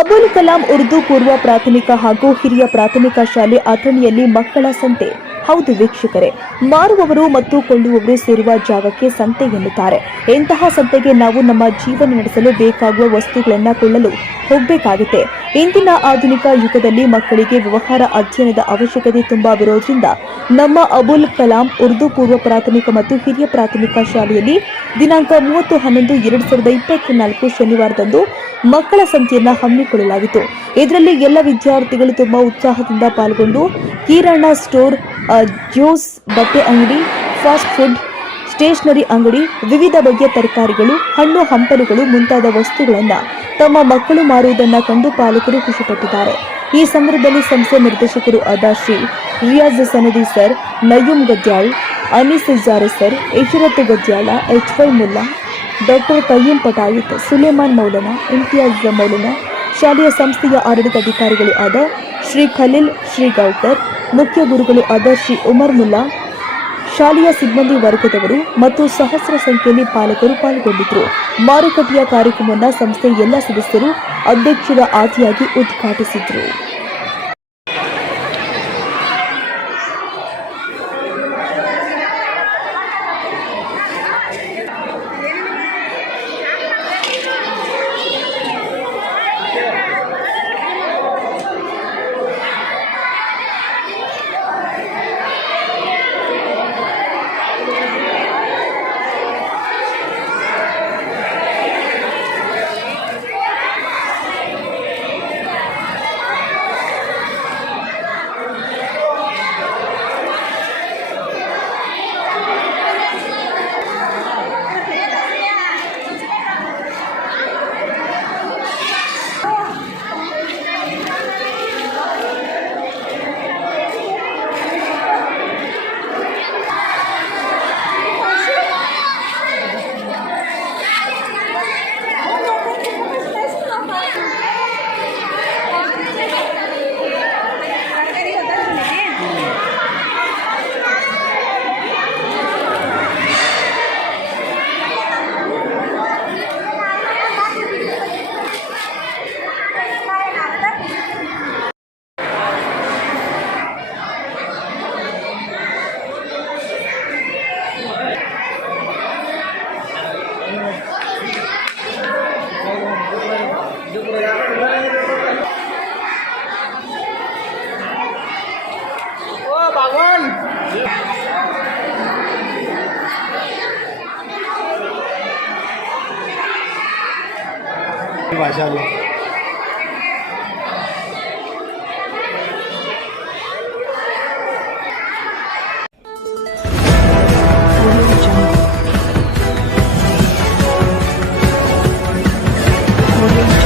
ಅಬುಲ್ ಕಲಾಂ ಉರ್ದು ಪೂರ್ವ ಪ್ರಾಥಮಿಕ ಹಾಗೂ ಹಿರಿಯ ಪ್ರಾಥಮಿಕ ಶಾಲೆ ಅಥಣಿಯಲ್ಲಿ ಮಕ್ಕಳ ಸಂತೆ. ಹೌದು ವೀಕ್ಷಕರೇ, ಮಾರುವವರು ಮತ್ತು ಕೊಳ್ಳುವವರು ಸೇರುವ ಜಾಗಕ್ಕೆ ಸಂತೆ ಎನ್ನುತ್ತಾರೆ. ಇಂತಹ ಸಂತೆಗೆ ನಾವು ನಮ್ಮ ಜೀವನ ನಡೆಸಲು ಬೇಕಾಗುವ ವಸ್ತುಗಳನ್ನು ಕೊಳ್ಳಲು ಹೋಗಬೇಕಾಗುತ್ತೆ. ಇಂದಿನ ಆಧುನಿಕ ಯುಗದಲ್ಲಿ ಮಕ್ಕಳಿಗೆ ವ್ಯವಹಾರ ಅಧ್ಯಯನದ ಅವಶ್ಯಕತೆ ತುಂಬಾವಿರೋದ್ರಿಂದ ನಮ್ಮ ಅಬುಲ್ ಕಲಾಂ ಉರ್ದು ಪೂರ್ವ ಪ್ರಾಥಮಿಕ ಮತ್ತು ಹಿರಿಯ ಪ್ರಾಥಮಿಕ ಶಾಲೆಯಲ್ಲಿ ದಿನಾಂಕ 30/11/2024 ಶನಿವಾರದಂದು ಮಕ್ಕಳ ಸಂತೆಯನ್ನು ಹಮ್ಮಿಕೊಳ್ಳಲಾಗಿತ್ತು. ಇದರಲ್ಲಿ ಎಲ್ಲ ವಿದ್ಯಾರ್ಥಿಗಳು ತುಂಬಾ ಉತ್ಸಾಹದಿಂದ ಪಾಲ್ಗೊಂಡು ಕಿರಾಣಾ ಸ್ಟೋರ್, ಜ್ಯೂಸ್, ಬಟ್ಟೆ ಅಂಗಡಿ, ಫಾಸ್ಟ್ ಫುಡ್, ಸ್ಟೇಷನರಿ ಅಂಗಡಿ, ವಿವಿಧ ಬಗೆಯ ತರಕಾರಿಗಳು, ಹಣ್ಣು ಹಂಪಲುಗಳು ಮುಂತಾದ ವಸ್ತುಗಳನ್ನು ತಮ್ಮ ಮಕ್ಕಳು ಮಾರುವುದನ್ನು ಕಂಡು ಪಾಲಕರು ಖುಷಿಪಟ್ಟಿದ್ದಾರೆ. ಈ ಸಂದರ್ಭದಲ್ಲಿ ಸಂಸ್ಥೆ ನಿರ್ದೇಶಕರು ಆದ Shri Riyaz Sanadi sir, Nayum Gadyal, Anees Jare sir, Ishrat Gadyal, HY Mulla, doctor Kayyum Patayit, Suleman Maulana, Imtiyaz Maulana, ಶಾಲೆಯ ಸಂಸ್ಥೆಯ ಆಡಳಿತಾಧಿಕಾರಿಗಳು ಆದ ಶ್ರೀ ಖಲೀಲ್ ಶ್ರೀಗೌಕರ್, ಮುಖ್ಯ ಗುರುಗಳು ಆದ ಶ್ರೀ ಉಮರ್ ಮುಲ್ಲಾ, ಶಾಲೆಯ ಸಿಬ್ಬಂದಿ ವರ್ಗದವರು ಮತ್ತು ಸಹಸ್ರ ಸಂಖ್ಯೆಯಲ್ಲಿ ಪಾಲಕರು ಪಾಲ್ಗೊಂಡಿದ್ದರು. ಮಾರುಕಟ್ಟೆಯ ಕಾರ್ಯಕ್ರಮವನ್ನು ಸಂಸ್ಥೆಯ ಎಲ್ಲ ಸದಸ್ಯರು ಅಧ್ಯಕ್ಷರ ಆದಿಯಾಗಿ ಉದ್ಘಾಟಿಸಿದರು. माशाल्लाह Audio